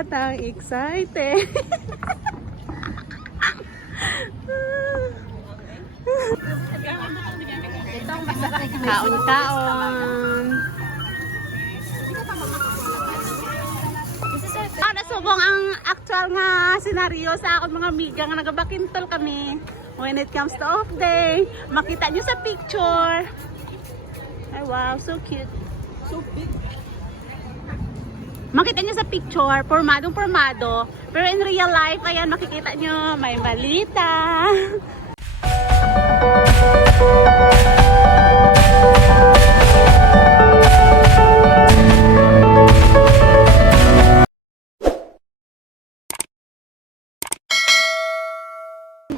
batang excited. Kaon-kaon. Nasubong ang actual nga senaryo sa akong mga amiga nga nagabakintol kami when it comes to off day. Makita nyo sa picture. Ay wow, so cute. So big. Makita nyo sa picture, pormadong-pormado. Pero in real life, ayan, makikita nyo, may malita.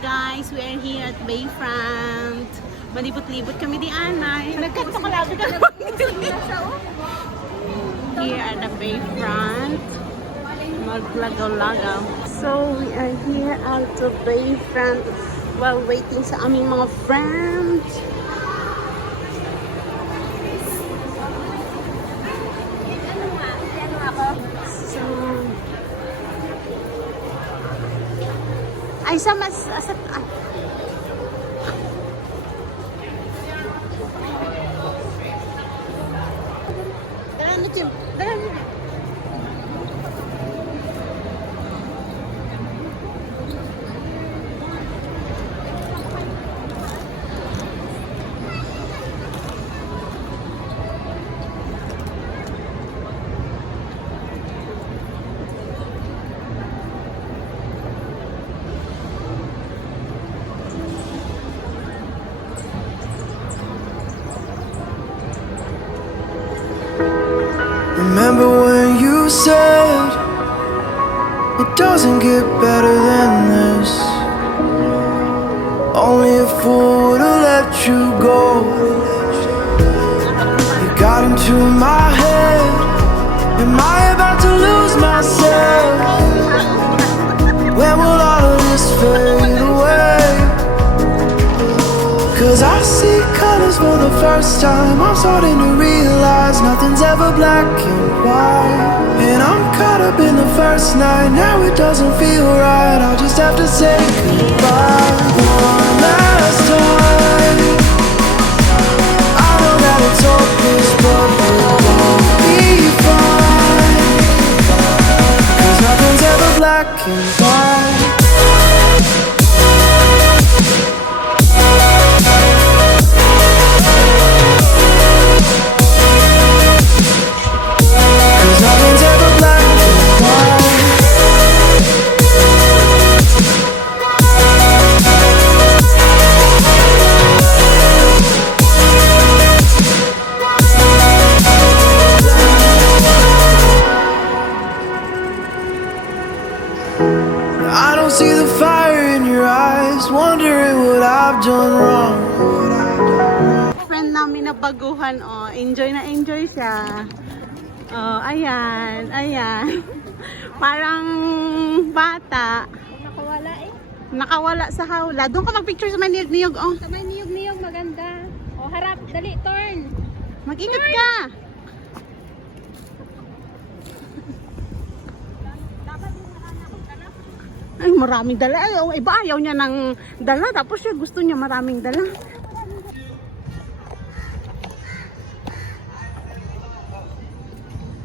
Guys, we are here at Bayfront. Malibot-libot kami di Anay. Nagkanta ko lang here at the Bayfront. Maglagaw-lagaw. So, we are here at the Bayfront while waiting sa aming mga friends. So, ay sa mas asat Dala na Jim, dala na. Remember when you said it doesn't get better than this? Only a fool would have let you go. You got into my head. Am I about to lose myself? When will all of this fade away? Cause I see colors for the first time. I'm starting to realize nothing's ever black and white. And I'm caught up in the first night. Now it doesn't feel right. I'll just have to say goodbye one last time. I know that it's hopeless, but we'll both be fine. Cause nothing's ever black and white. I don't see the fire in your eyes, wondering what I've done wrong. Friend namin na baguhan, oh. Enjoy na enjoy siya. Oh, ayan, ayan. Parang bata. Nakawala eh. Nakawala sa hawla. Doon ka magpicture sa may niyog-niyog, oh. Sa may niyog-niyog maganda. O harap, dali, turn. Mag-ingat ka. Ay, maraming dala. Ay, oh, iba ayaw niya ng dala. Tapos siya gusto niya maraming dala.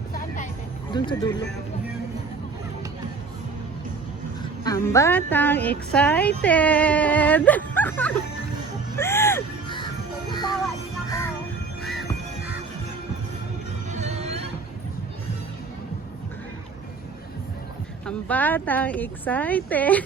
Saan tayo? Doon sa dulo. Ang batang excited. Tawa din ako. Ang batang excited.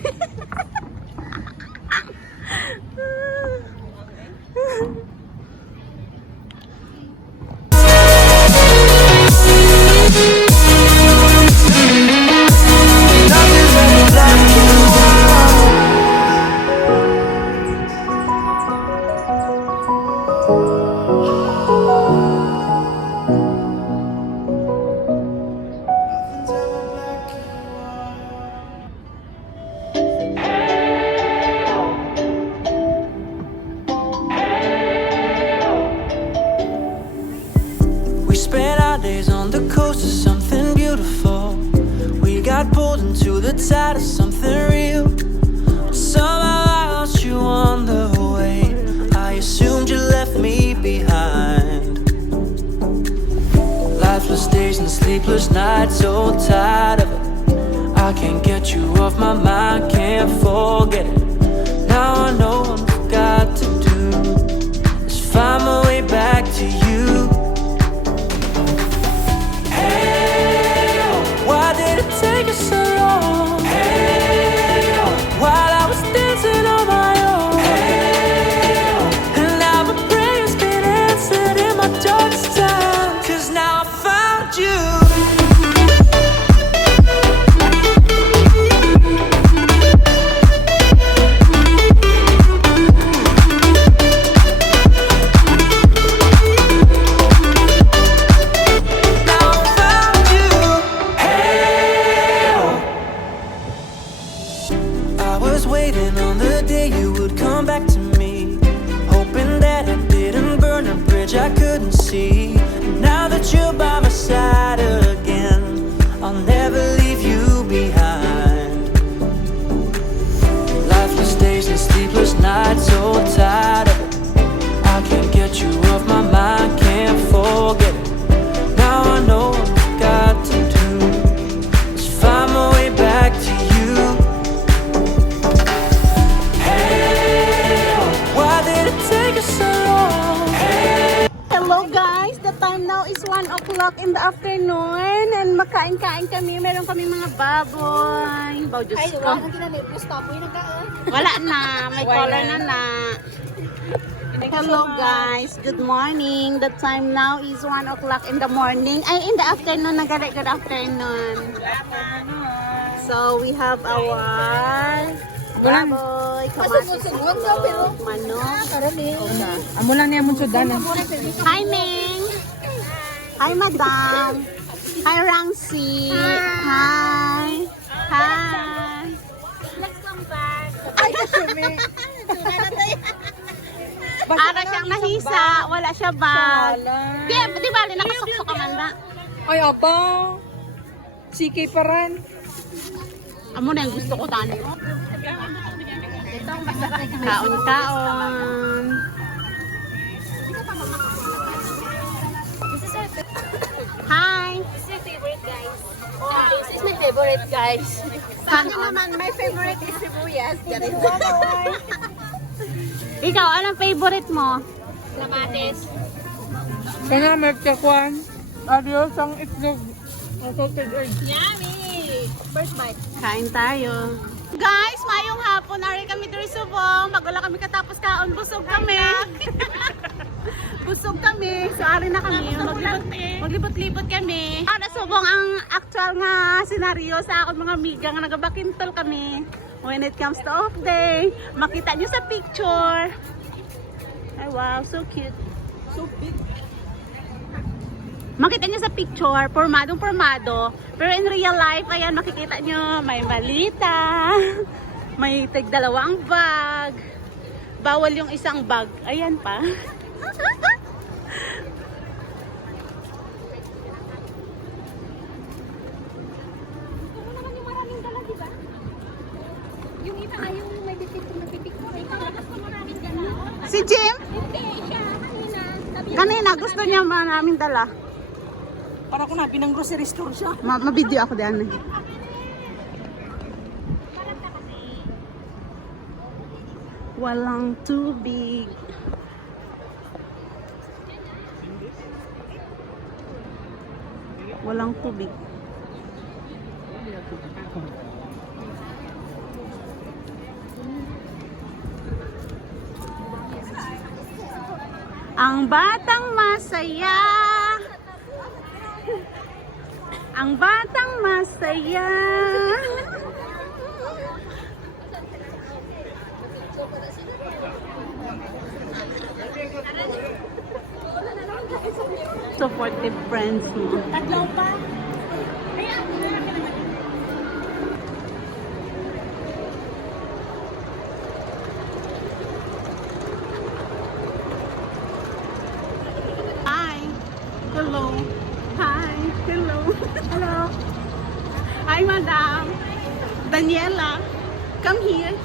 got pulled into the tide of something real. Somehow I lost you on the way. I assumed you left me behind. Lifeless days and sleepless nights, so tired of it. I can't get you off my mind, can't forget it. Now I know what I've got to do is find my way back to you. Hey, why did it take us so long? Hey, while I was dancing on my own. Hey, and now my prayers been answered in my darkest time. 'Cause now I found you. I was waiting on the day you would come back to me, hoping that I didn't burn a bridge I couldn't see. Now that you're by my side again, I'll never leave you behind. Lifeless days and sleepless nights, so tired of it. I can't get you off my mind, can't forget it. Now I know what I've got to do is find my way back to you. Hello guys, the time now is 1 o'clock in the afternoon and makain-kain kami. Meron kami mga baboy. Baw, Diyos Ay, ko. wala nang tinanip. Plus tapo yung nagkaan. Wala na, may color na. Hello guys, good morning. The time now is 1 o'clock in the morning. Ay, in the afternoon, good afternoon. So we have our baboy, kamatis, manok. Amo lang niya mong sudan. Hi, Ming. Hi, Madam. Hi, Ramsey. Hi. Hi. Let's come back. Ay, kasumi. Para siyang nahisa. Wala siya bag. Di ba, nakasuksok ka man ba? Ay, apa. CK pa rin. Amo na yung gusto ko tani. Kaon-kaon. Hi. This is your favorite, guys. This is my favorite, guys. Sa akin naman, my favorite is sibuyas. Ikaw, anong favorite mo? Kamatis. Kanya may kakwan. Adios ang itlog. Ang salted egg. Yummy! First bite. Kain tayo. Guys, mayong hapon. Ari kami diri subong. Magula kami katapos kaon. Busog kami. Busog kami. So, ari na kami. Maglibot-libot kami. Nasubong ang actual nga senaryo sa akong mga miga nga nagabakintol kami. When it comes to off day, makita nyo sa picture. Ay, wow. So cute. So big. Makita nyo sa picture, pormadong-pormado. Pero in real life, ayan, makikita nyo, may malita, may tig-dalawang bag. Bawal yung isang bag. Ayan pa. Yung maraming dala, di ba? Yung iba ay yung may bibig mo. Ikaw, lakas mo maraming dala. Si Jim, Hindi, siya. Kanina. kanina gusto niya maraming dala. Para ko na, pinang grocery store siya. Ma-video ako diyan. Walang tubig. Walang tubig. Ang batang masaya. Ang batang masaya. Supportive friends mo. Taglaw pa. Hi. Hello. Hi. Hello. Hello. Hi, madam. Daniela, come here.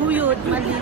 Buyod, mali.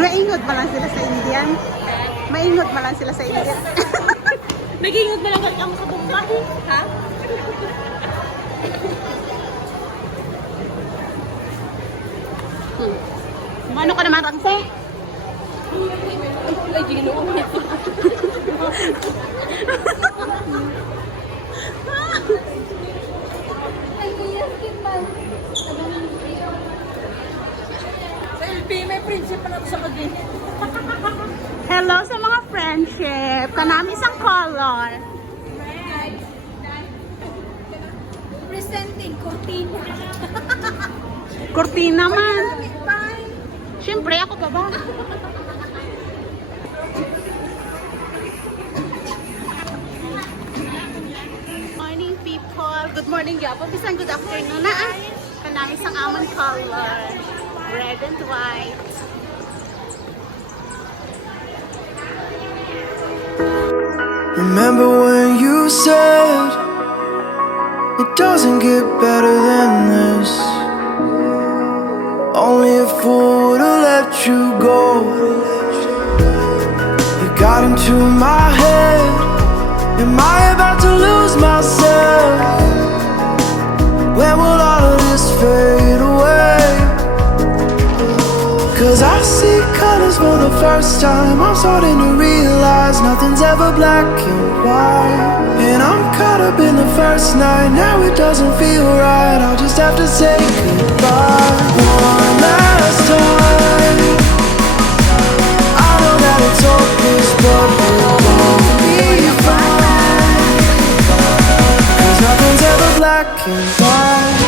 Maingot pa lang sila sa Indian. Maingot pa lang sila sa Indian. Nag-ingot na lang ako sa Bombay. Ha? Mano ka naman, Rangse? Ay, ginoo. Ay, yes, Kimbal. Selfie, may principal ako sa pagin. Hello sa mga friendship. Kanami isang color. Presenting Cortina. Cortina man. Bye. Siyempre, ako pa ba? Morning, people. Good morning, Gapo. Bisan good afternoon na. Kanami isang amon color. Red and white. Remember when you said it doesn't get better than this? Only a fool would've let you go. You got into my head. Am I about to lose myself? When will all of this fade away? Cause I see colors for the first time. I'm starting to realize nothing's ever black and white. And I'm caught up in the first night. Now it doesn't feel right. I'll just have to say goodbye one last time. I know that it's hopeless, but we'll both be fine. Cause nothing's ever black and white.